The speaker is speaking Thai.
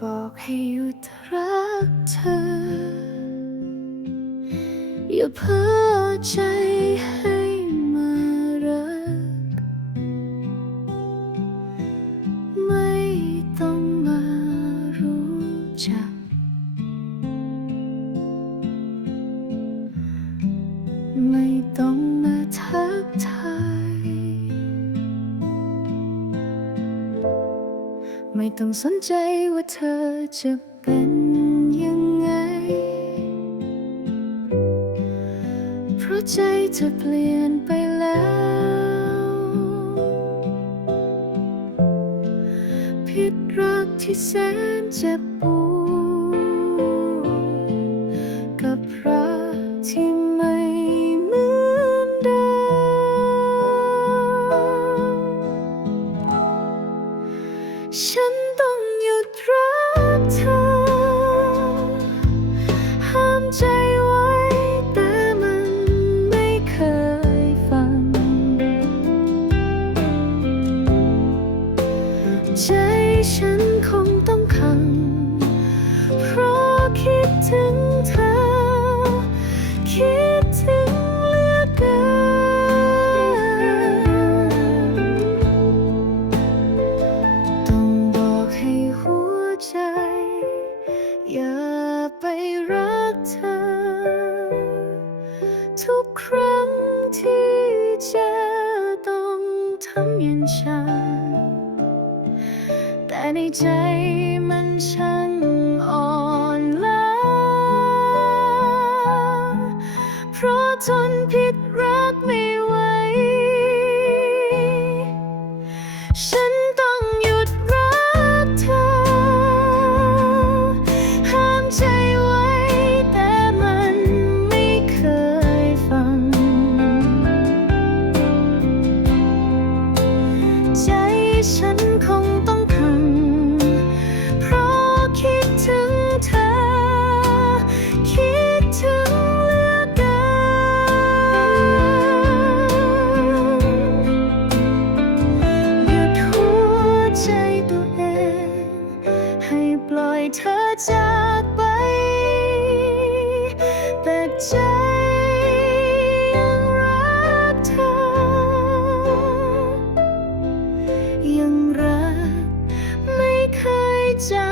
บอกให้หยุดรักเธอ อย่าเพ้อใจ ต้องสนใจว่าเธอจะเป็นยังไง เพราะใจเธอเปลี่ยนไปแล้ว ผิดรักที่แสนเจ็บปวดกับรักที่ไม่เหมือนเดิมฉัน ห้ ทุกครั้งที่เจอต้องทำอย่างฉันแต่ในใจมันช่างอ่อนล้าเพราะทนพี่ ปล่อยเธอจากไป แต่ใจยังรักเธอ ยังรักไม่เคยจาง